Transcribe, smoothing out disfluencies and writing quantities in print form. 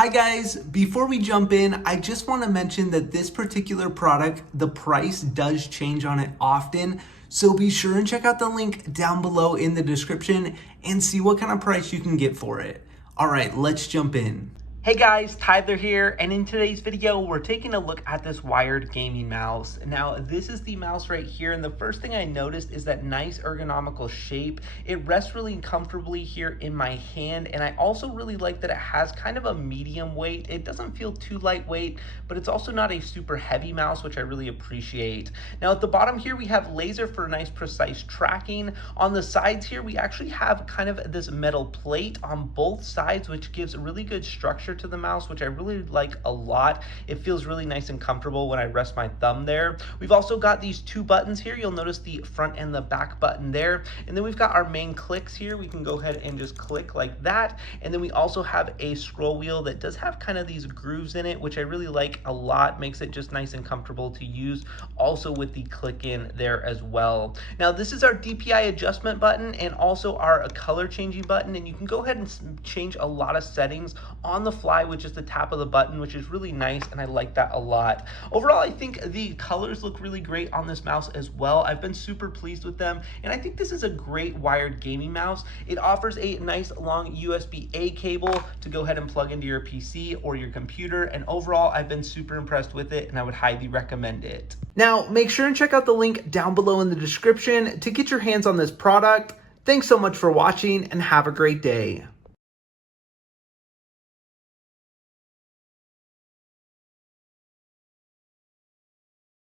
Hi guys, before we jump in, I just want to mention that this particular product, the price does change on it often. So be sure and check out the link down below in the description and see what kind of price you can get for it. All right, let's jump in. Hey guys, Tyler here, and in today's video, we're taking a look at this wired gaming mouse. Now, this is the mouse right here, and the first thing I noticed is that nice ergonomical shape. It rests really comfortably here in my hand, and I also really like that it has kind of a medium weight. It doesn't feel too lightweight, but it's also not a super heavy mouse, which I really appreciate. Now, at the bottom here, we have laser for nice precise tracking. On the sides here, we actually have kind of this metal plate on both sides, which gives really good structure to the mouse, which I really like a lot. It feels really nice and comfortable when I rest my thumb there. We've also got these two buttons here. You'll notice the front and the back button there. And then we've got our main clicks here. We can go ahead and just click like that. And then we also have a scroll wheel that does have kind of these grooves in it, which I really like a lot. Makes it just nice and comfortable to use. Also with the click in there as well. Now this is our DPI adjustment button and also our color changing button. And you can go ahead and change a lot of settings on the fly with just a tap of the button, which is really nice, and I like that a lot. Overall, I think the colors look really great on this mouse as well. I've been super pleased with them, and I think this is a great wired gaming mouse. It offers a nice long USB-A cable to go ahead and plug into your PC or your computer, and overall, I've been super impressed with it, and I would highly recommend it. Now, make sure and check out the link down below in the description to get your hands on this product. Thanks so much for watching, and have a great day.